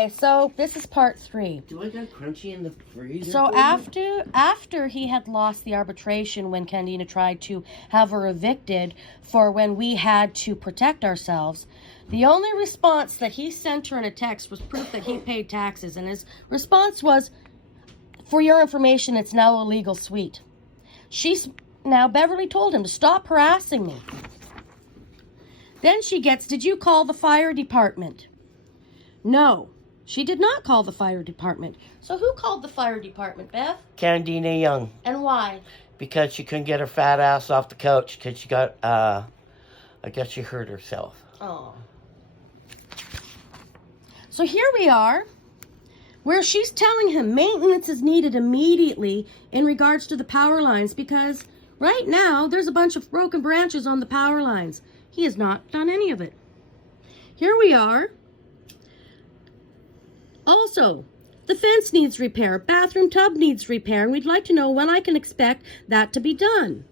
Okay, so this is part 3. Do I got crunchy in the freezer? So after he had lost the arbitration when Candina tried to have her evicted for when we had to protect ourselves, the only response that he sent her in a text was proof that he paid taxes, and his response was, "For your information, it's now a legal suite." Now Beverly told him to stop harassing me. Then she gets, "Did you call the fire department?" No. She did not call the fire department. So who called the fire department, Bev? Candina Young. And why? Because she couldn't get her fat ass off the couch because she got, I guess she hurt herself. Oh. So here we are, where she's telling him maintenance is needed immediately in regards to the power lines because right now there's a bunch of broken branches on the power lines. He has not done any of it. Here we are. Also, the fence needs repair, bathroom tub needs repair, and we'd like to know when I can expect that to be done.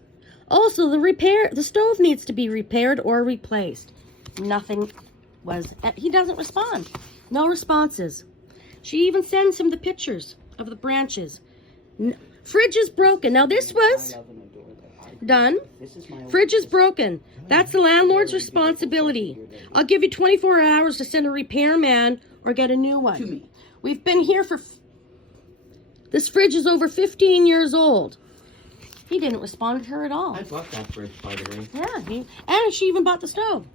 Also, the stove needs to be repaired or replaced. Nothing he doesn't respond. No responses. She even sends him the pictures of the branches. Fridge is broken. Now this was done. Fridge is broken. That's the landlord's responsibility. I'll give you 24 hours to send a repairman or get a new one. To me. We've been here for... This fridge is over 15 years old. He didn't respond to her at all. I bought that fridge, by the way. Yeah, and she even bought the stove.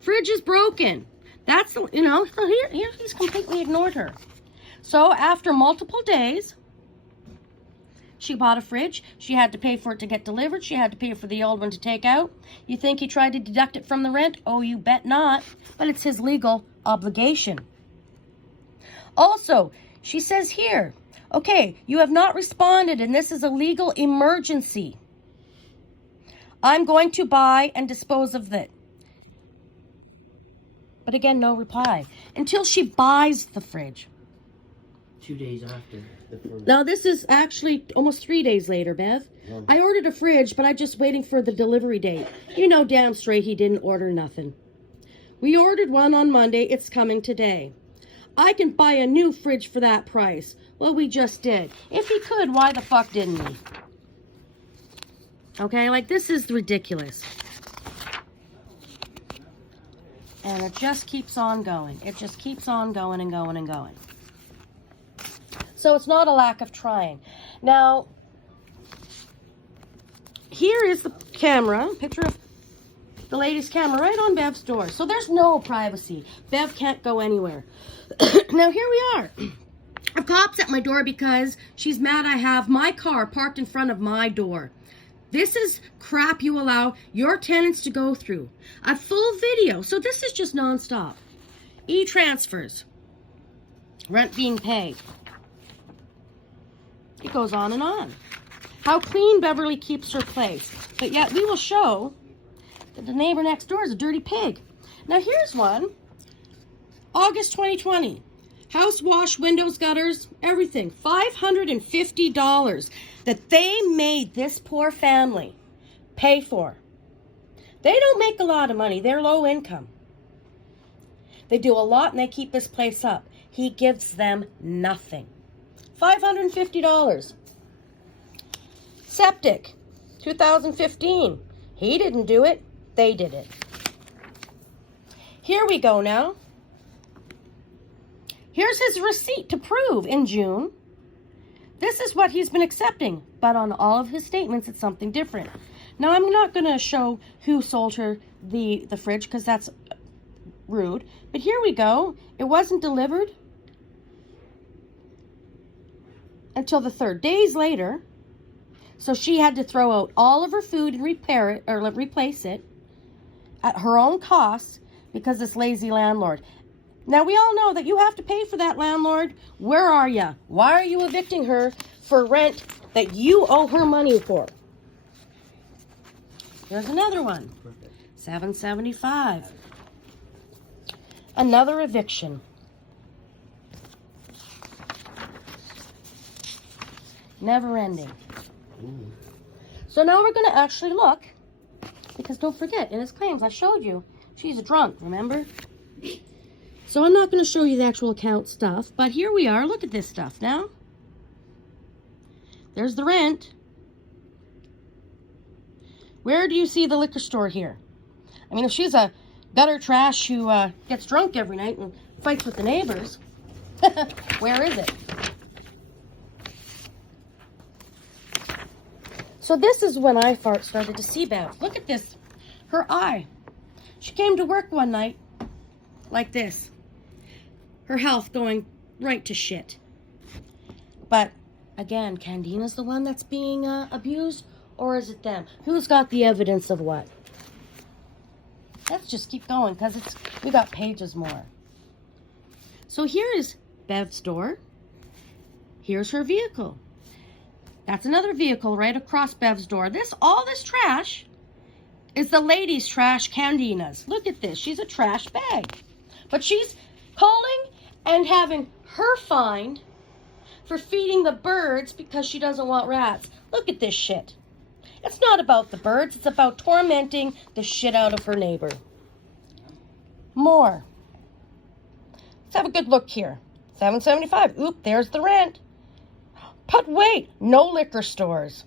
Fridge is broken. That's, so here he's completely ignored her. So after multiple days, she bought a fridge. She had to pay for it to get delivered. She had to pay for the old one to take out. You think he tried to deduct it from the rent? Oh, you bet not. But it's his legal obligation. Also, she says here, okay, you have not responded and this is a legal emergency. I'm going to buy and dispose of it. But again, no reply. Until she buys the fridge. 2 days after the first. Now, this is actually almost 3 days later, Bev. Yeah. I ordered a fridge, but I'm just waiting for the delivery date. You know damn straight he didn't order nothing. We ordered one on Monday. It's coming today. I can buy a new fridge for that price. Well, we just did. If he could, why the fuck didn't he? Okay, like this is ridiculous. And it just keeps on going. It just keeps on going and going and going. So it's not a lack of trying. Now, here is the camera, picture of the lady's camera right on Bev's door. So there's no privacy. Bev can't go anywhere. Now here we are. A cop's at my door because she's mad I have my car parked in front of my door. This is crap you allow your tenants to go through. A full video. So this is just nonstop. E-transfers. Rent being paid. It goes on and on. How clean Beverly keeps her place. But yet we will show that the neighbor next door is a dirty pig. Now here's one. August 2020. House wash, windows, gutters, everything. $550 that they made this poor family pay for. They don't make a lot of money. They're low income. They do a lot and they keep this place up. He gives them nothing. $550. Septic, 2015. He didn't do it. They did it. Here we go now. Here's his receipt to prove in June. This is what he's been accepting, but on all of his statements, it's something different. Now, I'm not going to show who sold her the fridge because that's rude, but here we go. It wasn't delivered until the 3rd. Days later, so she had to throw out all of her food and repair it or replace it at her own cost because this lazy landlord. Now, we all know that you have to pay for that landlord. Where are you? Why are you evicting her for rent that you owe her money for? Here's another one. $775. Another eviction. Never ending. So now we're going to actually look, because don't forget, in his claims, I showed you, she's a drunk, remember? So I'm not going to show you the actual account stuff, but here we are. Look at this stuff now. There's the rent. Where do you see the liquor store here? I mean, if she's a gutter trash who gets drunk every night and fights with the neighbors, where is it? So this is when I started to see Bev. Look at this. Her eye. She came to work one night like this. Her health going right to shit. But again, Candina's the one that's being abused, or is it them? Who's got the evidence of what? Let's just keep going because we got pages more. So here is Bev's door. Here's her vehicle. That's another vehicle right across Bev's door. All this trash is the ladies' trash, Candina's. Look at this. She's a trash bag. But she's calling and having her fined for feeding the birds because she doesn't want rats. Look at this shit. It's not about the birds. It's about tormenting the shit out of her neighbor. More. Let's have a good look here. $7.75. Oop, there's the rent. But wait, no liquor stores.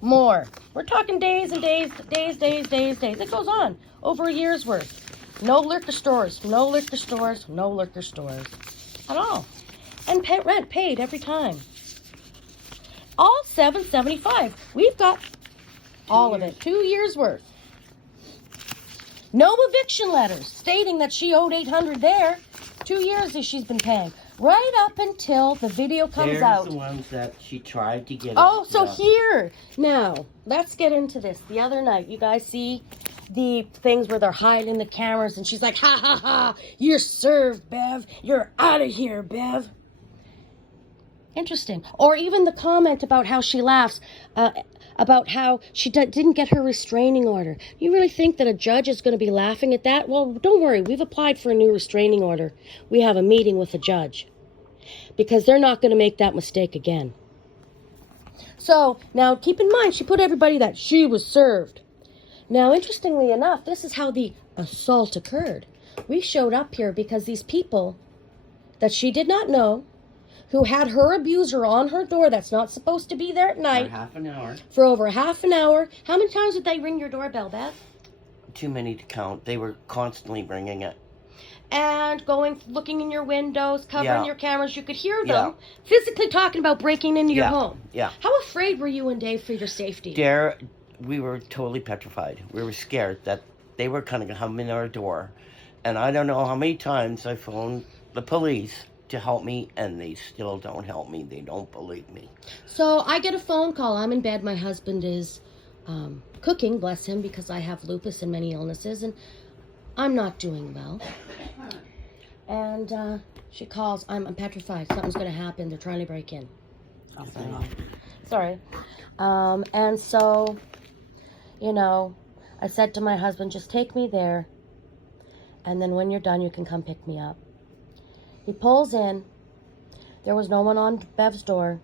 More. We're talking days and days. It goes on. Over a year's worth. No liquor stores. No liquor stores. No liquor stores. At all. And rent paid every time. All $7.75. We've got all of it. 2 years worth. No eviction letters stating that she owed $800 there. 2 years that she's been paying. Right up until the video comes out. There's the ones that she tried to get. Oh, so here. Now, let's get into this. The other night, you guys see the things where they're hiding the cameras and she's like, ha ha ha, you're served, Bev. You're out of here, Bev. Interesting. Or even the comment about how she laughs, about how she didn't get her restraining order. You really think that a judge is going to be laughing at that? Well, don't worry. We've applied for a new restraining order. We have a meeting with the judge because they're not going to make that mistake again. So now keep in mind, she put everybody that she was served. Now, interestingly enough, this is how the assault occurred. We showed up here because these people that she did not know, who had her abuser on her door that's not supposed to be there at night. For half an hour. For over half an hour. How many times did they ring your doorbell, Beth? Too many to count. They were constantly ringing it. And looking in your windows, covering your cameras. You could hear them physically talking about breaking into your home. Yeah. How afraid were you and Dave for your safety? We were totally petrified. We were scared that they were kind of coming in our door. And I don't know how many times I phoned the police to help me, and they still don't help me. They don't believe me. So I get a phone call. I'm in bed. My husband is cooking, bless him, because I have lupus and many illnesses, and I'm not doing well. And she calls. I'm petrified. Something's going to happen. They're trying to break in. I'll sign off. Sorry. And so, I said to my husband, just take me there, and then when you're done, you can come pick me up. He pulls in. There was no one on Bev's door,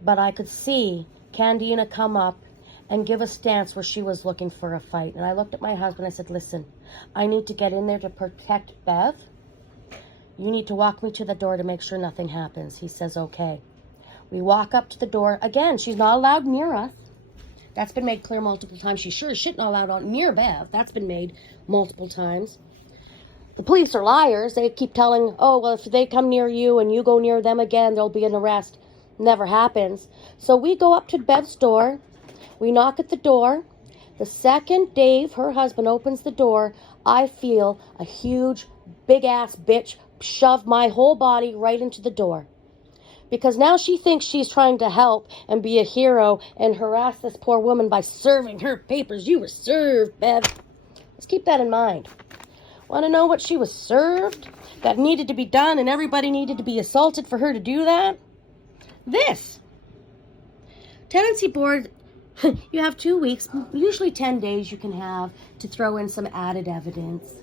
but I could see Candina come up and give a stance where she was looking for a fight. And I looked at my husband. I said, listen, I need to get in there to protect Bev. You need to walk me to the door to make sure nothing happens. He says, okay. We walk up to the door. Again, she's not allowed near us. That's been made clear multiple times. She sure as shit not allowed near Bev. That's been made multiple times. The police are liars. They keep telling, oh, well, if they come near you and you go near them again, there'll be an arrest. Never happens. So we go up to Bev's door. We knock at the door. The second Dave, her husband, opens the door, I feel a huge, big-ass bitch shove my whole body right into the door. Because now she thinks she's trying to help and be a hero and harass this poor woman by serving her papers. You were served, Bev. Let's keep that in mind. Want to know what she was served? That needed to be done and everybody needed to be assaulted for her to do that? This. Tenancy board, you have 2 weeks, usually 10 days you can have to throw in some added evidence.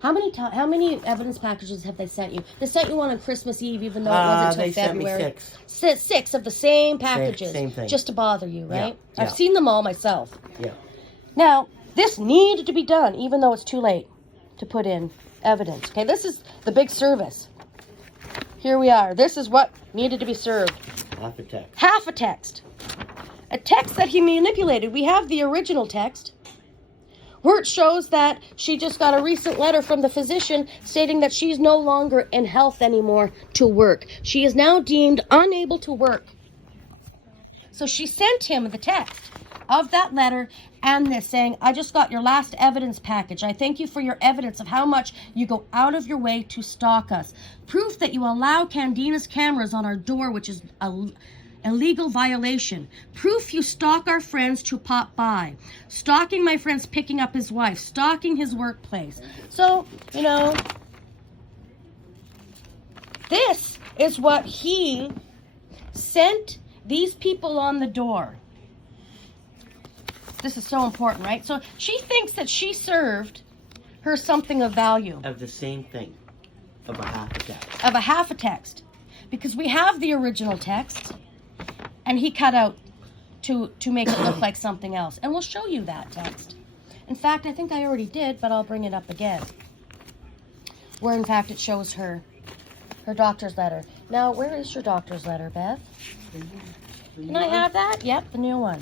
How many evidence packages have they sent you? They sent you one on Christmas Eve, even though it wasn't until February. They sent me 6. 6 of the same packages. Same thing. Just to bother you, right? Yeah. I've seen them all myself. Yeah. Now, This needed to be done, even though it's too late to put in evidence. Okay, this is the big service. Here we are. This is what needed to be served. Half a text. Half a text. A text that he manipulated. We have the original text, where it shows that she just got a recent letter from the physician stating that she's no longer in health anymore to work. She is now deemed unable to work. So she sent him the text of that letter and this saying, I just got your last evidence package. I thank you for your evidence of how much you go out of your way to stalk us. Proof that you allow Candina's cameras on our door, which is a legal violation. Proof you stalk our friends to pop by. Stalking my friends picking up his wife. Stalking his workplace. So, you know, this is what he sent these people on the door. This is so important, right? So she thinks that she served her something of value. Of the same thing. Of a half a text. Of a half a text. Because we have the original text, and he cut out to make it look like something else. And we'll show you that text. In fact, I think I already did, but I'll bring it up again. Where, in fact, it shows her doctor's letter. Now, where is your doctor's letter, Bev? Can I have that? Yep, the new one.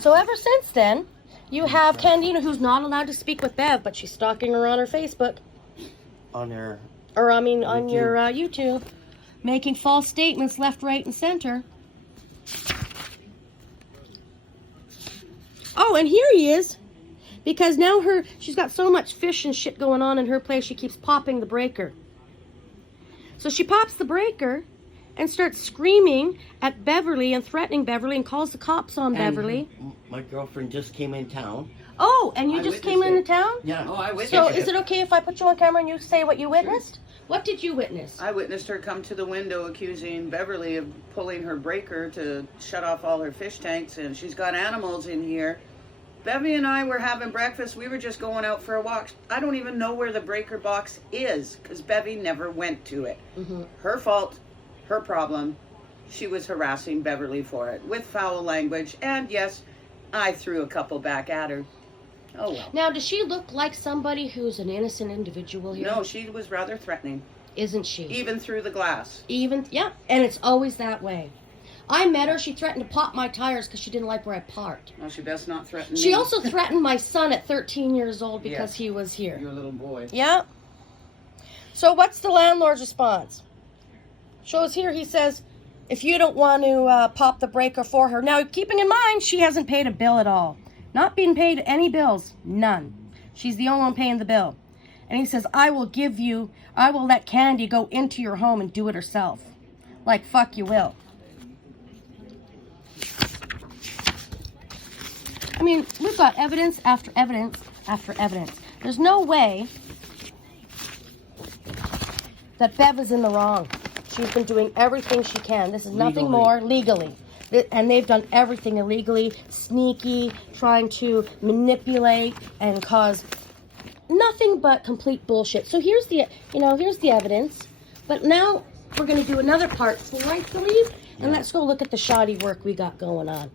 So ever since then, you have Candina, who's not allowed to speak with Bev, but she's stalking her on her Facebook. On her... Or, I mean, on your YouTube. Making false statements left, right, and center. Oh, and here he is. Because now she's got so much fish and shit going on in her place, she keeps popping the breaker. So she pops the breaker and starts screaming at Beverly and threatening Beverly and calls the cops on Beverly. My girlfriend just came in town. Oh, and you just came into town? Yeah. Oh, I witnessed So it. is it okay if I put you on camera and you say what you witnessed? What did you witness? I witnessed her come to the window accusing Beverly of pulling her breaker to shut off all her fish tanks, and she's got animals in here. Bevy and I were having breakfast. We were just going out for a walk. I don't even know where the breaker box is because Bevy never went to it. Mm-hmm. Her fault, her problem. She was harassing Beverly for it with foul language, and yes, I threw a couple back at her. Oh well. Now, does she look like somebody who's an innocent individual here? No, she was rather threatening, Isn't she? even through the glass. Yeah, and it's always that way. I met her. She threatened to pop my tires because she didn't like where I parked. Well, she best not threaten me. She also threatened my son at 13 years old because Yeah. he was here. Your little boy. Yeah. So what's the landlord's response? Shows here, he says, if you don't want to pop the breaker for her. Now, keeping in mind, she hasn't paid a bill at all. Not being paid any bills. None. She's the only one paying the bill. And he says, I will let Candy go into your home and do it herself. Like, fuck you will. I mean, we've got evidence after evidence after evidence. There's no way that Bev is in the wrong. She's been doing everything she can. This is nothing more legally. And they've done everything illegally, sneaky, trying to manipulate and cause nothing but complete bullshit. So here's the evidence. But now we're going to do another part 4, I believe. And let's go look at the shoddy work we got going on.